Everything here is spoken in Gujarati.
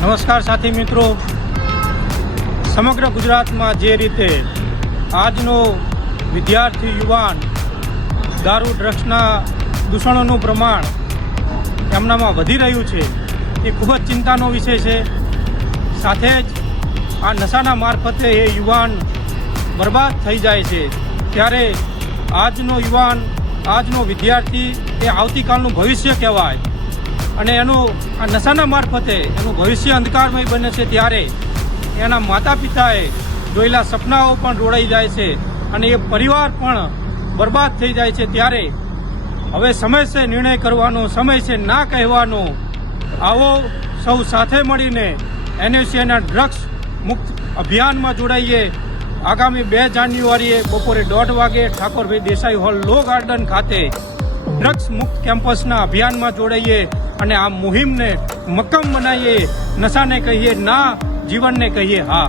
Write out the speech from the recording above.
નમસ્કાર સાથી મિત્રો, સમગ્ર ગુજરાતમાં જે રીતે આજનો વિદ્યાર્થી યુવાન દારૂ ડ્રગ્સના દૂષણોનું પ્રમાણ એમનામાં વધી રહ્યું છે એ ખૂબ જ ચિંતાનો વિષય છે. સાથે જ આ નશાના મારફતે એ યુવાન બરબાદ થઈ જાય છે. ત્યારે આજનો યુવાન, આજનો વિદ્યાર્થી એ આવતીકાલનું ભવિષ્ય કહેવાય અને એનું આ નશાના મારફતે એનું ભવિષ્ય અંધકારમય બને છે. ત્યારે એના માતા પિતાએ જોયેલા સપનાઓ પણ રોડાઈ જાય છે અને એ પરિવાર પણ બરબાદ થઈ જાય છે. ત્યારે હવે સમય છે નિર્ણય કરવાનો, સમય છે ના કહેવાનો. આવો સૌ સાથે મળીને NACના ડ્રગ્સ મુક્ત અભિયાનમાં જોડાઈએ. આગામી 2 જાન્યુઆરીએ બપોરે 1:30 વાગે ઠાકોરભાઈ દેસાઈ હોલ લો ગાર્ડન ખાતે ડ્રગ્સ મુક્ત કેમ્પસના અભિયાનમાં જોડાઈએ અને આ મુહિમને મક્કમ બનાવીએ. નશાને કહીએ ના, જીવનને કહીએ હા.